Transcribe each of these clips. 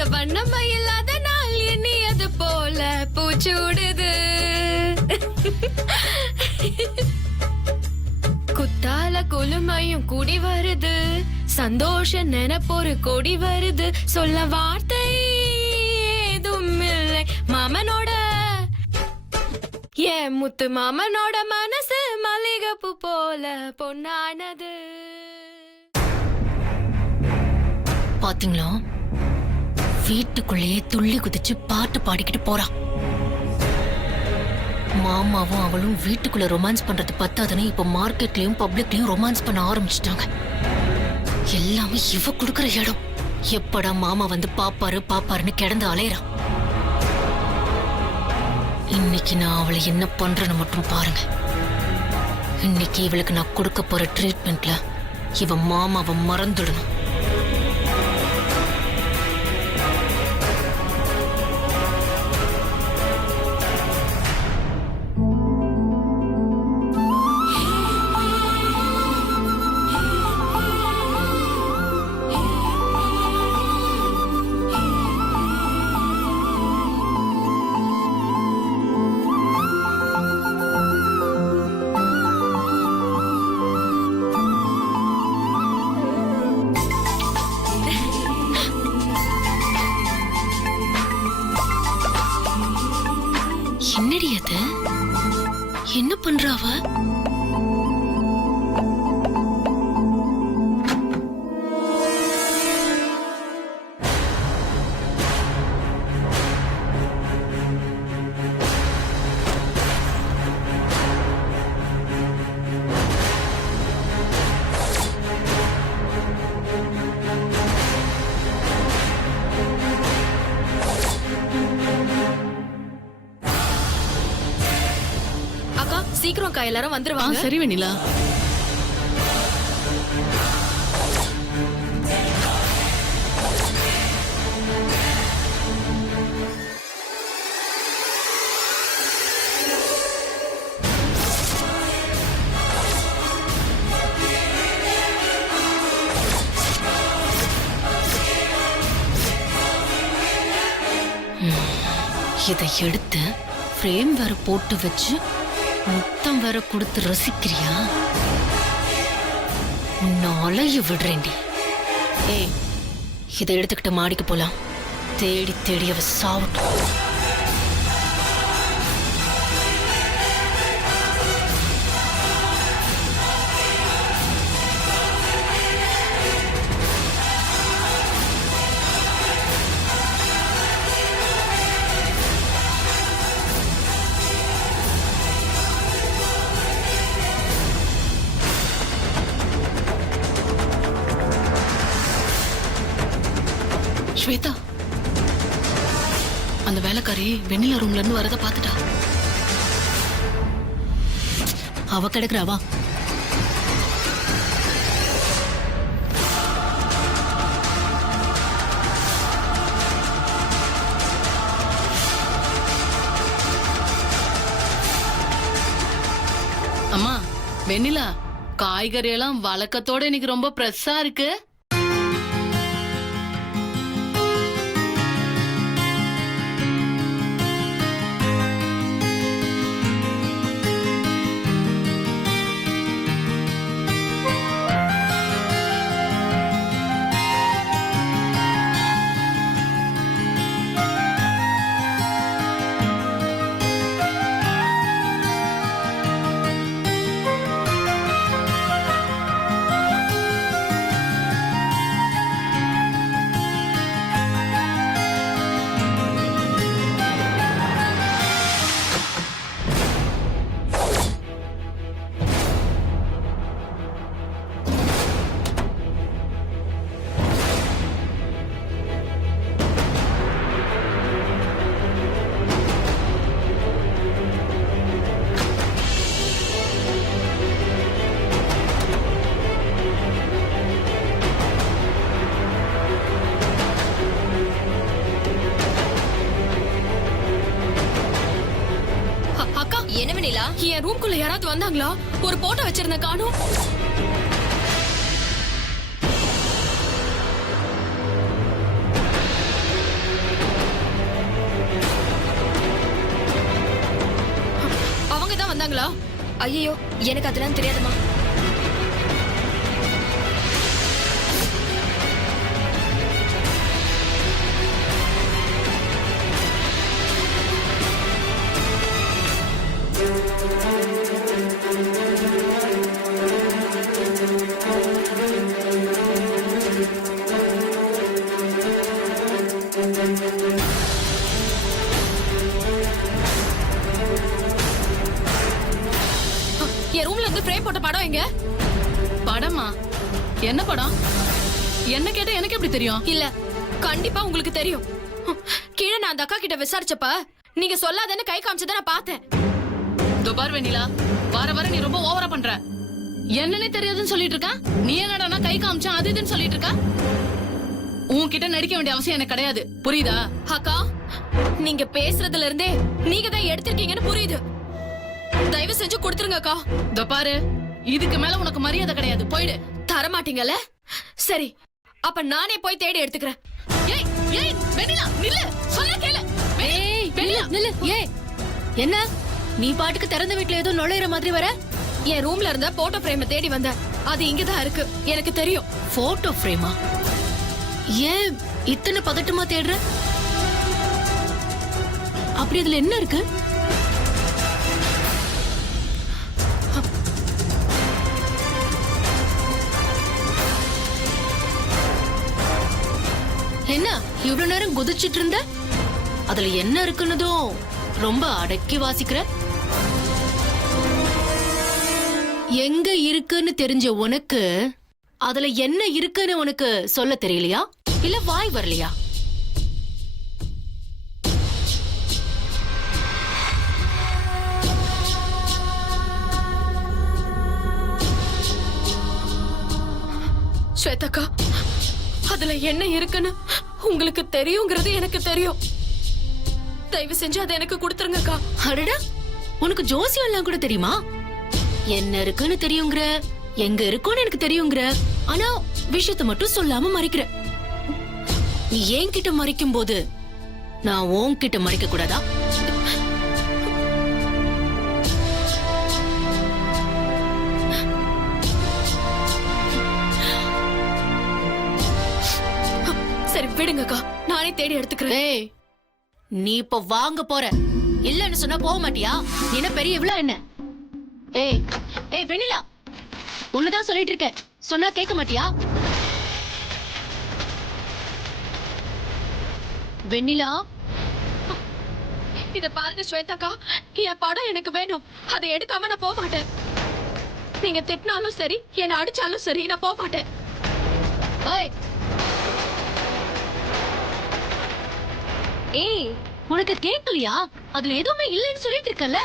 இந்த வண்ணமை இல்லாத நாள் எண்ணியது போல பூச்சூடுது. குத்தால கொலுமையும் கூடி வருது, சந்தோஷ நினைப்பொரு கொடி வருது. சொல்ல வார்த்தை ஏதும் இல்லை மாமனோட, ஏன் முத்து மாமனோட மனசு மல்லிகைப்பூ போல பொன்னானது. பாத்தீங்களா, வீட்டுக்குள்ளேயே துள்ளி குதிச்சு பாட்டு பாடிக்கிட்டு போறா. மாமாவும் அவளும் வீட்டுக்குள்ள ரொமான்ஸ் பண்றது பத்தாதுன்னு இப்ப மார்க்கெட்லயும் பப்ளிக்லயும் ரொமான்ஸ் பண்ண ஆரம்பிச்சிட்டாங்க. எல்லாமே இவ குடுக்கற இடம். எப்படா மாமா வந்து பாப்பாருன்னு கிடந்து அலையறா. இன்னைக்கு நான் அவளை என்ன பண்றேன்னு மட்டும் பாருங்க. இன்னைக்கு இவளுக்கு நான் கொடுக்க போற ட்ரீட்மெண்ட்ல இவ மாமாவை மறந்துடணும். என்னடி அது? என்ன பண்றாவ? சீக்கிரம் அக்கா, எல்லாரும் வந்துருவாங்க. சரி வெண்ணிலா. இதை எடுத்து ஃப்ரேம் வேற போட்டு வச்சு முத்தம் வேற கொடுத்து ரசிக்கிறியா? உன்னை அலைய விடுறேன்டி. ஏய், இதை எடுத்துக்கிட்ட மாடிக்கு போலாம். தேடி தேடி அவ சாவட்டும். ஸ்வேதா, அந்த வேலைக்காரி வெண்ணிலா ரூம்ல இருந்து வரத பாத்துட்டா. அவ கிடக்குறாவா? அம்மா வெண்ணிலா, காய்கறி எல்லாம் வழக்கத்தோட இன்னைக்கு ரொம்ப ஃப்ரெஷ்ஷா இருக்கு. என்ன வெண்ணிலா, என் ரூம்குள்ள யாராவது வந்தாங்களா? ஒரு போட்டோ வச்சிருந்த காணோம். வந்தாங்களா? ஐயோ, எனக்கு அதெல்லாம் தெரியாதுமா. என் ரூம்ல இருந்து ஃப்ரேம் போட்ட படம் எங்க? படமா? என்ன படம்? என்ன கேட்டா எனக்கு எப்படி தெரியும்? இல்ல, கண்டிப்பா உங்களுக்கு தெரியும். கீழே நான் அந்த அக்கா கிட்ட விசாரிச்சப்ப நீங்க சொல்லாதன்னு கை காமிச்சத நான் பார்த்தேன். இதோ பாரு வெண்ணிலா, வர வர நீ ரொம்ப ஓவரா பண்ற. என்னன்னே தெரியாதுன்னு சொல்லிட்டு இருக்க. நீ என்னடா கை காமிச்சா அது இதுன்னு சொல்லிட்டு இருக்க. உன்கிட்ட நடிக்க வேண்டிய அவசியம் எனக்கு கிடையாது, புரியுதா? அக்கா, நீங்க பேசுறதுல இருந்தே நீங்க தான் எடுத்திருக்கீங்கன்னு புரியுது. தயவு செஞ்சு கொடுத்துருங்க அக்கா. இதோ பாரு, இதுக்கு மேல உனக்கு மரியாதை கிடையாது, போயிடு. தர மாட்டீங்கல்ல? சரி, அப்ப நானே போய் தேடி எடுத்துக்கிறேன். ஏய் ஏய் வெண்ணிலா நில்லு, சொல்ல கேளு. ஏய் வெண்ணிலா நில்லு. ஏய் என்ன நீ பாட்டுக்கு திறந்த வீட்ல ஏதோ நுழையிற மாதிரி வர? என் ரூம்ல இருந்த போட்டோ ஃப்ரேமை தேடி வந்தேன். அது இங்கதான் இருக்கு, எனக்கு தெரியும். போட்டோ ஃப்ரேமா? ஏன் இத்தனை பதட்டமா தேடுற? அப்படி அதுல என்ன இருக்கு? என்ன இவ்வளவு நேரம் குதிச்சிட்டு இருந்த? அதுல என்ன இருக்குன்னதும் ரொம்ப அடக்கி வாசிக்கிற. எங்க இருக்குன்னு தெரிஞ்ச உனக்கு அதுல என்ன இருக்குன்னு உனக்கு சொல்ல தெரியலையா? இல்ல வாய் வரலையா? ஸ்வேதக்கா, அதுல என்ன இருக்குன்னு உங்களுக்கு தெரியுங்கிறது எனக்கு தெரியும். தயவு செஞ்சு அதை எனக்கு கொடுத்துருங்கக்கா. அடடா, உனக்கு ஜோசியம் எல்லாம் கூட தெரியுமா? என்ன இருக்குன்னு தெரியுங்கிற, எங்க இருக்குன்னு எனக்கு தெரியுங்கிற, ஆனா விஷயத்தை மட்டும் சொல்லாம மறைக்கிற. நீ என்கிட்ட மறைக்கும் போது நான் உன்கிட்ட மறைக்க கூடாதா? சரி விடுங்கக்கா, நானே தேடி எடுத்துக்கிறேன். ஏய், நீ இப்ப வாங்க போற. இல்லன்னு சொன்னா போக மாட்டியா? நீ என்ன பெரிய இவ்ளா என்ன? ஏய் ஏய் வெண்ணிலா, உன்னதான் சொல்லிட்டு இருக்க, சொன்னா கேட்க மாட்டியா? வெண்ணிலா, இத பாருங்க ஸ்வேதாக்கா, என் படம் எனக்கு வேணும். அதை எடுக்காம நான் போக மாட்டேன். நீங்க திட்டினாலும் சரி, என்ன அடிச்சாலும் சரி, நான் போக மாட்டேன். ஏய் ஏய், உனக்கு கேட்கலையா? அதுல எதுவுமே இல்லைன்னு சொல்லிட்டு இருக்கல.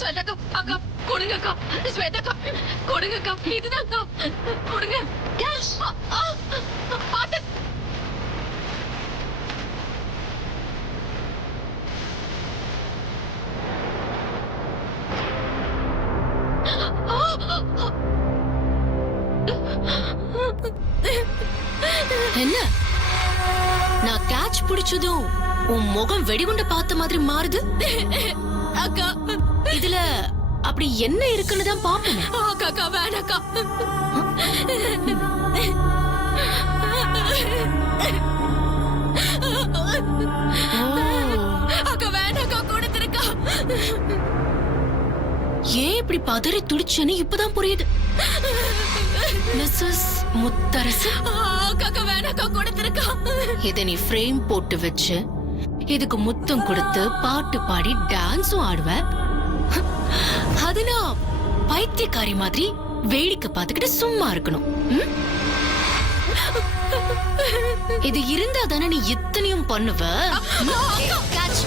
ஸ்வேதாக்கா, அக்கா கொடுங்கக்கா. ஸ்வேதாக்கா கொடுங்கக்கா, இதுதான்க்கா, கொடுங்க. கேஷ் பாத்து. என்ன நான் கேட்ச் பிடிச்சதும் உன் முகம் வெடிகுண்ட பார்த்த மாதிரி மாறுது? அக்கா, இதுல அப்படி என்ன இருக்குன்னு தான் பாப்பேன். அக்கா வேணாக்கா. அக்கா வேணாக்கா, கொடுத்துருக்கா. ஏன் இப்படி பதறி துடிச்சேன்னு இப்பதான் புரியுது. மிஸ்ஸஸ் முத்தரசு, அக்கா வேணாக்கா, கொடுத்துருக்கா. இதை நீ ஃப்ரேம் போட்டு வச்சு இதுக்கு முத்தம் கொடுத்து பாட்டு பாடி டான்ஸும் ஆடுவ. அது நான் பைத்தியக்காரி மாதிரி வேடிக்கை பார்த்துக்கிட்டு சும்மா இருக்கணும். இது இருந்தா தானே நீ இத்தனையும் பண்ணுவ. Catch.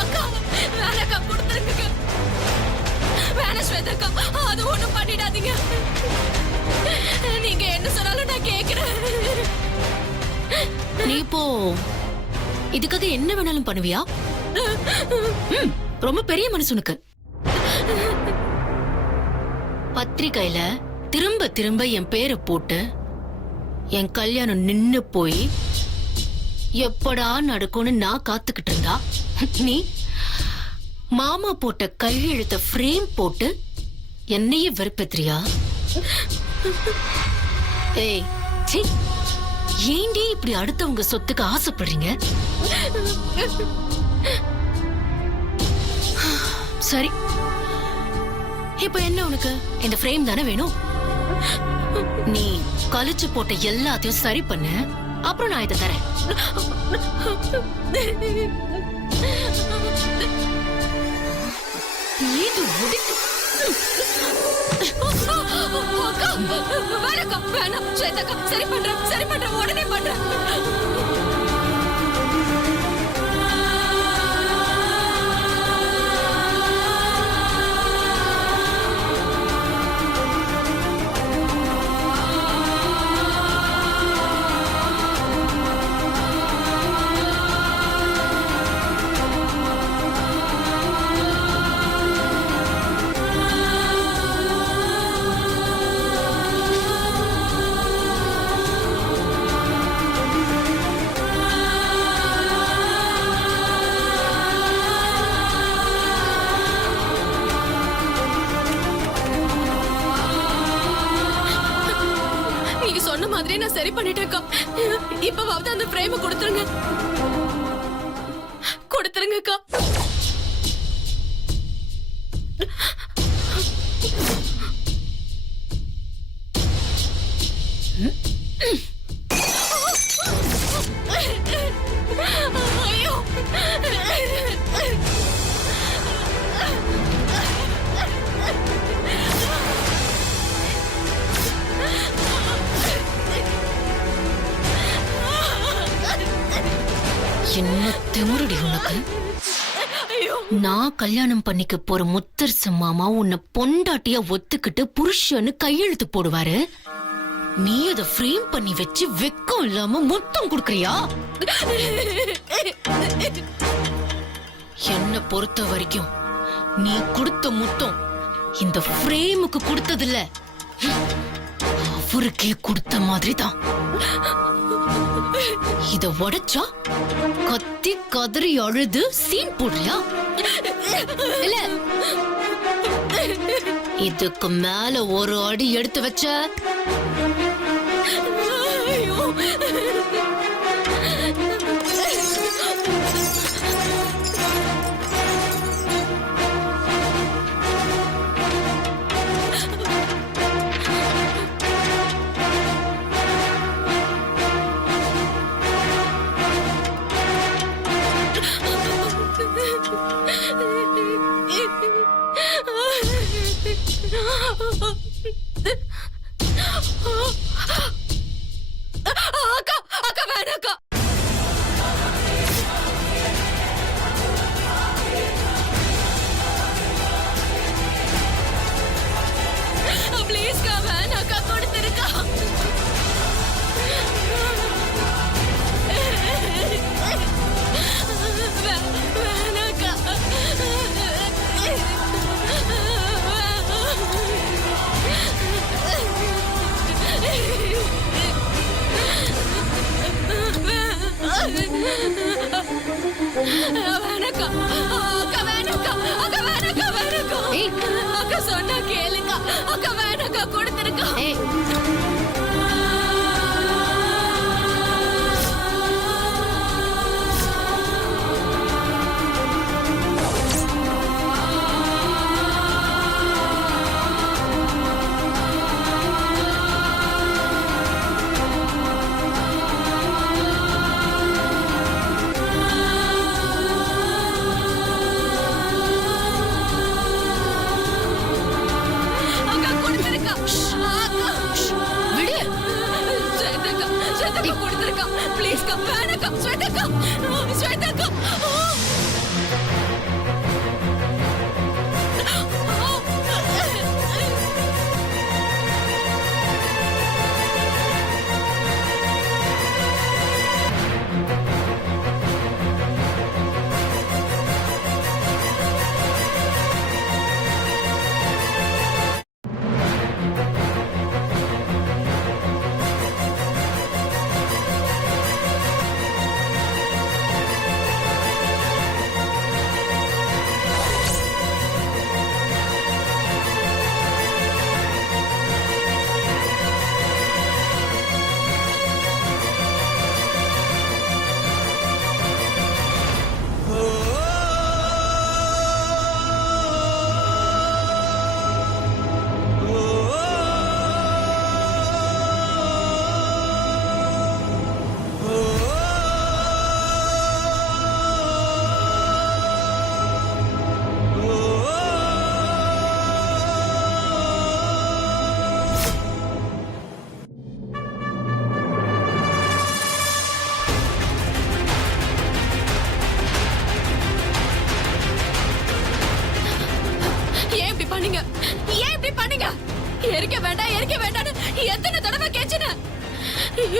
அக்கா வேணாக்கா, கொடுத்துருங்க. வேணா ஸ்வேதாக்கா, அது ஒண்ணும் பண்ணிடாதீங்க. நீங்க நீ இப்போ இதுக்காக என்ன வேணாலும் பண்ணுவியா? ம், ரொம்ப பெரிய மனசுனுக்கு. பத்திரிக்கையில திரும்ப திரும்ப என் பேரை போட்டு என் கல்யாணம் நின்னு போய் எப்படா நடக்கும்னு நான் காத்துக்கிட்டு இருந்தா, நீ மாமா போட்ட கையெழுத்த ஃப்ரேம் போட்டு என்னையே வெறுப்பேத்துறியா? ஏய், சீ, ஏண்டி இப்படி அடுத்தவங்க சொத்துக்கு ஆசைப்படுறீங்க? சரி, இப்ப என்ன உனக்கு? இந்த ஃப்ரேம் தானே வேணும்? நீ கழிச்சு போட்ட எல்லாத்தையும் சரி பண்ண, அப்புறம் நான் இதை தரேன். இது முடிக்கு. அக்கா, வேணாக்கா, வேணாம். ஸ்வேதாக்கா, சரி பண்றேன், உடனே பண்றேன். நீங்க சொன்ன மாதிரி நான் சரி பண்ணிட்டேன்க்கா. இப்பவாவது அந்த ஃப்ரேம் கொடுத்துருங்கக்கா. ஐயோ, என்ன திமிருடி உனக்கு? நான் கல்யாணம் பண்ணிக்க போற முத்தரசு மாமா உன்னை பொண்டாட்டியா ஒத்துக்கிட்டு புருஷன்னு கையெழுத்து போடுவாரு. நீ அதை ஃப்ரேம் பண்ணி வச்சு வெக்கம் இல்லாம முத்தம் கொடுக்கறியா? என்ன பொறுத்த வரைக்கும் நீ கொடுத்த முத்தம் இந்த ஃப்ரேமுக்கு கொடுத்ததில்ல, அவருக்கே கொடுத்த மாதிரி தான். இத உடைச்சா கத்தி கதறி அழுது சீன் போடுறியா? இல்ல, இதுக்கு மேல ஒரு அடி எடுத்து வச்ச ஐயோ. அக்கா, வேணாக்கா. ப்ளீஸ்க்கா, வேணாக்கா, கொடுத்துருக்கா. வேணாக்கா. வேணாக்கா. அக்கா, வேணாக்கா. அக்கா, வேணாக்கா, வேணாக்கா. ஏய். அக்கா சொன்னா கேளுங்க. அக்கா, வேணாக்கா, கொடுத்துருக்கா. ஏய், அக்கா, கொடுத்துருக்கா. அக்கா. விடு. ஸ்வேதாக்கா, ஸ்வேதாக்கா, கொடுத்துருக்கா. ப்ளீஸ்க்கா, வேணாக்கா. ஸ்வேதாக்கா, ஸ்வேதாக்கா.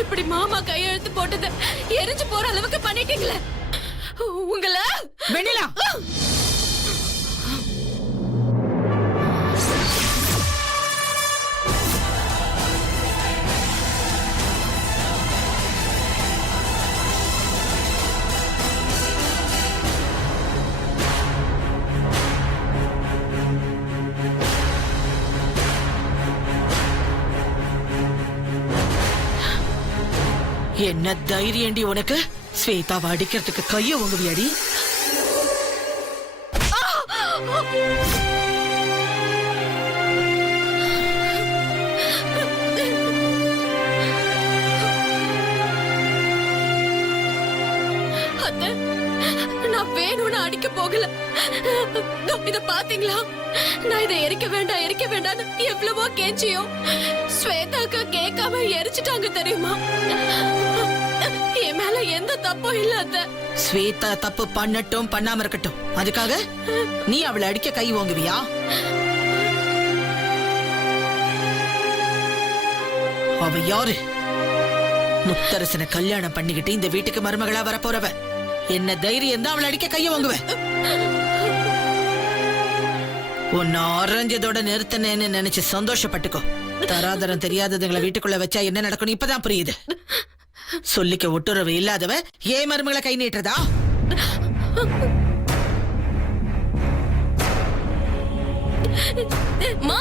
இப்படி மாமா கையெழுத்து போட்டது எரிஞ்சு போற அளவுக்கு பண்ணிட்டீங்களே உங்களை. வெண்ணிலா, என்ன தைரியண்டி உனக்கு? ஸ்வேதாவை அடிக்கிறதுக்கு கைய உங்குவியாடி? அத்தை, நான் வேணும்னு அடிக்க போகல. இத பாத்தீங்களா? நான் இதை எரிக்க வேண்டாம்னு எவ்வளவோ கெஞ்சியும் ஸ்வேதாக்கு கேட்காம எரிச்சிட்டாங்க தெரியுமா? என் மேல எந்த தப்பும் இல்ல அத்தை. ஸ்வேதா தப்பு பண்ணட்டும் பண்ணாம இருக்கட்டும், அதுக்காக நீ அவளை அடிக்க கை ஓங்குவியா? அவ யாரு? முத்தரசனை கல்யாணம் பண்ணிக்கிட்டு இந்த வீட்டுக்கு மருமகளா வரப்போறவ. என்ன தைரியம் தான் அவளை அடிக்க கைய வாங்குவ? உன்னை அரைஞ்சதோட நிறுத்தினேன்னு நினைச்சு சந்தோஷப்பட்டுக்கோ. தராதரம் தெரியாததுங்களை வீட்டுக்குள்ள வச்சா என்ன நடக்கும் இப்பதான் புரியுது. சொல்லிக்க ஒட்டுறவு இல்லாதவ ஏன் மருமகளை கை நீட்டுறதா? மா,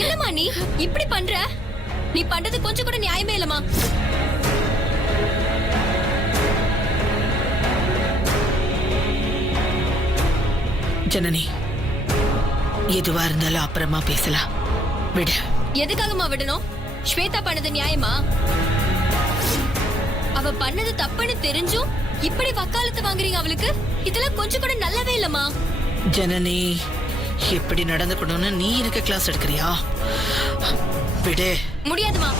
என்னம்மா நீ இப்படி பண்ற? நீ பண்றது கொஞ்சம் கூட நியாயமே இல்லம்மா. ஜனனி, எதுவா இருந்தாலும் அப்புறமா பேசலாம், விடு. எதுக்காகமா விடணும்? ஸ்வேதா பண்ணது நியாயமா? அவ பண்ணது தப்புன்னு தெரிஞ்சும் இப்படி வக்காலத்து வாங்குறீங்க அவளுக்கு? இதெல்லாம் கொஞ்சம் கூட நல்லாவே இல்லம்மா. ஜனனி, எப்படி நடந்துக்கணும்னு நீ எனக்கு கிளாஸ் எடுக்கிறியா? விடு. முடியாதுமா.